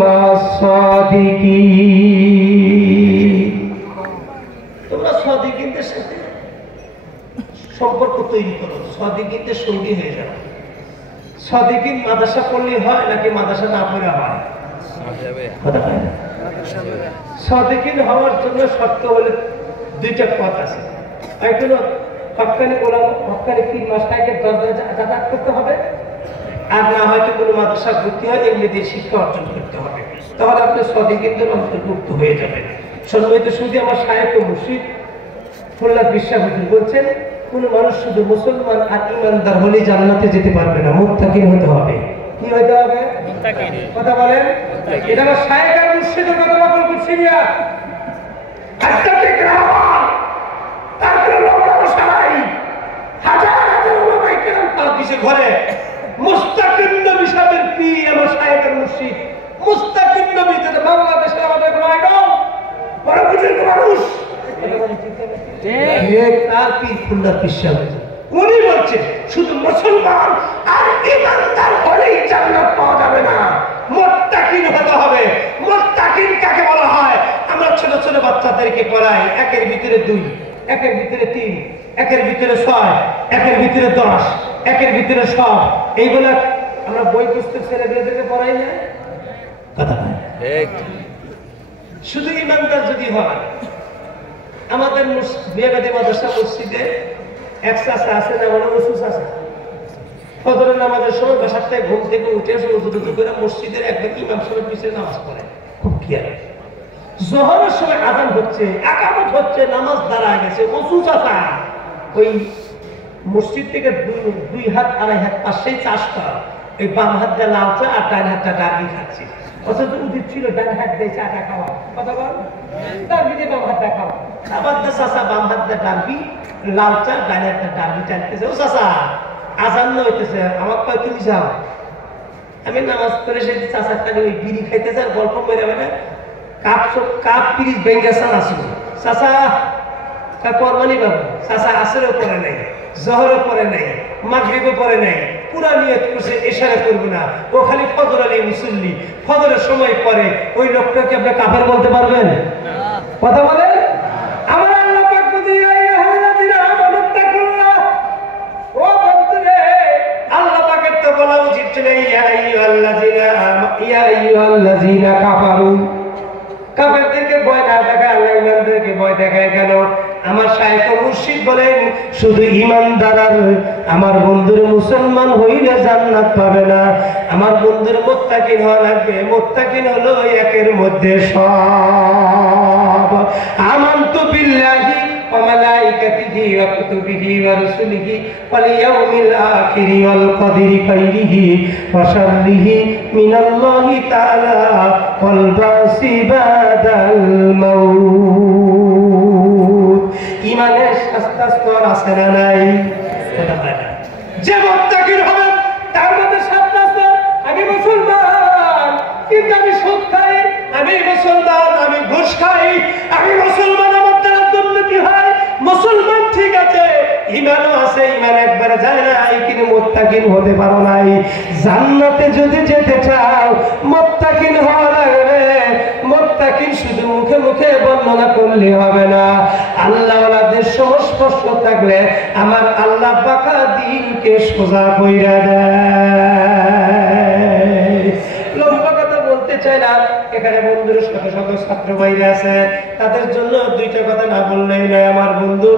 মা'আস সাদিকিন। তোমরা সাদিকিনদের সাথে সম্পর্ক তৈরি করো, সাদিকিনদের সঙ্গী হয়ে যাও। সাদিকিন মাদ্রাসা পড়লে হয় নাকি মাদ্রাসা না পড়লে হয়? সাদিকিন হওয়ার জন্য শর্ত হলে দুইটা পথ আছে। একটা হলো হক্কানি গোলাম, হক্কানি পীর মাস্টারকে দরবারে যাতায়াত করতে হবে, আর না হয়তো কোনো মাদ্রাসা ভর্তি হয় এমনিতে শিক্ষা অর্জন করতে হবে। তাহলে আপনি সাদিকিনদের অন্তর্ভুক্ত হয়ে যাবেন। সম্মানিত শুধু আমার শায়েখ ও মুর্শিদ ফুল্লাহ বিশ্বাস বলছেন, কোন মানুষ শুধু মুসলমান আর ইমানদার হলে জান্নাতে যেতে পারবে না, মুত্তাকিন হতে হবে। কি হতে হবে? মুত্তাকিন। কথা বলেন। এটা আমার শায়েখ আর মুর্শিদের কথা বলতে করছি না। আত্মাকে গ্রামার তারপরে লোকটা বসাই হাজার হাজার ওলামায়ে কেরাম তার দিশে ঘরে মুস্তাকিন নবী সাহেবের পীর আমার শায়েখ আর মুর্শিদ। মুস্তাকিন নবী যেটা বাংলাদেশের আমাদের কোনো আইডল, বড় বুঝের মানুষ তার পীর ফুল্লাহ বিশ্বাস। উনি বলছেন শুধু মুসলমান আর ইমানদার হলেই জান্নাত পাওয়া যাবে না, মুত্তাকিন হতে হবে। মুত্তাকিন কাকে বলা হয়? আমরা ছোট ছোট বাচ্চাদেরকে পড়াই, একের ভিতরে 2, একের ভিতরে 3, একের ভিতরে 6, একের ভিতরে 10, একের ভিতরে 100, এইগুলা আমরা বই পুস্তক ছেলেদেরকে পড়াই না। কথা শুধু ইমানদার যদি হয়। আমাদের বিয়াবাদী মাদ্রাসা মসজিদে এক চাচা আছে না, মানে ওসুস আছে। ফজরের নামাজের সময় 7টায় ঘুম থেকে উঠে ওযু করে মসজিদের একবার ইমাম সাহেবের পিছনে নামাজ পড়ে, খুব খেয়াল। যোহরের সময় আযান হচ্ছে, ইকামত হচ্ছে, নামাজ দাঁড়ায় গেছে, ওসুস আছে। ওই মসজিদ থেকে 2 হাত 2.5 হাত পাশেই চাষটা, এই বাম হাত দিয়ে লাল চা আর ডান হাতটা ডাবি খাচ্ছে। অথচ উচিত ছিল ডান হাত দিয়ে চাটা খাওয়া। কথা বল, ডাবি দিয়ে বাম হাতটা খাওয়া। আবার চাচা বাম হাত দিয়ে ডাবি, লাল চা, ডান হাতটা ডাবি টানতেছে। ও চাচা আজান হইতেছে, আমার কয় তুমি যাও। আমি নামাজ পড়ে সেই চাচার কানে ওই বিড়ি খাইতেছে আর গল্প মেরে মানে কাপ পিরিচ বেঙ্গাসান আসলো। চাচা কোরবানি বাবু, চাচা আসরেও পরে নাই, জহরও পরে নাই, মাগরিবও পরে নাই, পুরা নিয়ত করছে ইশারা করবে না, ও খালি ফজর আলী মুসল্লি, ফজরের সময় পরে। ওই লোকটাকে আপনি কাফের বলতে পারবেন? কথা বলেন। আমার আল্লাহ পাক বলে ইয়া আইয়ুহাল্লাযীনা আমানু তাকুল্লাহ, ও বন্ধুরে আল্লাহ পাকের তো বলা উচিত ছিল ইয়া আইয়ুহাল্লাযীনা কাফারু। কাফেরদেরকে ভয় না দেখায় আল্লাহ ইমানদারকে ভয় দেখায় কেন? আমার শায়েখ ও মুর্শিদ বলেন শুধু ইমানদার আর আমার বন্ধুর মুসলমান হইলে জান্নাত পাবে না, আমার বন্ধুর মুত্তাকিন হওয়া লাগবে। মুত্তাকিন হলো একের মধ্যে সব। আমানতু বিল্লাহি ওয়া মালাইকাতিহি ওয়া কুতুবিহি ওয়া রাসূলিহি ওয়াল ইয়াউমিল আখিরি ওয়াল কদরি খাইরিহি ওয়া শাররিহি মিনাল্লাহি তাআলা ওয়াল বাসি বাদাল মাউত। ইমানের শাস্তা স্তর আছে না নাই? যে মুত্তাকিন হবে তার মধ্যে শাস্তা স্তর। আমি মুসলমান কিন্তু আমি সুদ খাই, আমি মুসলমান আমি ঘুষ খাই, আমি মুসলমান আমার দ্বারা দুর্নীতি হয়। মুসলমান ঠিক আছে, ইমানও আছে, ইমান একবার যায় নাই, কিন্তু মুত্তাকিন হতে পারো নাই। জান্নাতে যদি যেতে চাও মুত্তাকিন হওয়া লাগবে। মুত্তাকিন শুধু মুখে মুখে বর্ণনা করলে হবে না, আল্লাহওয়ালাদের সংস্পর্শ থাকলে আমার আল্লাহ পাকা দিনকে সোজা কইরা দেয়। লম্বা কথা বলতে চাই না, এখানে বন্ধুর সাথে সাথে ছাত্র ভাইরা আছে, তাদের জন্য 2টা কথা না বললেই নয়। আমার বন্ধু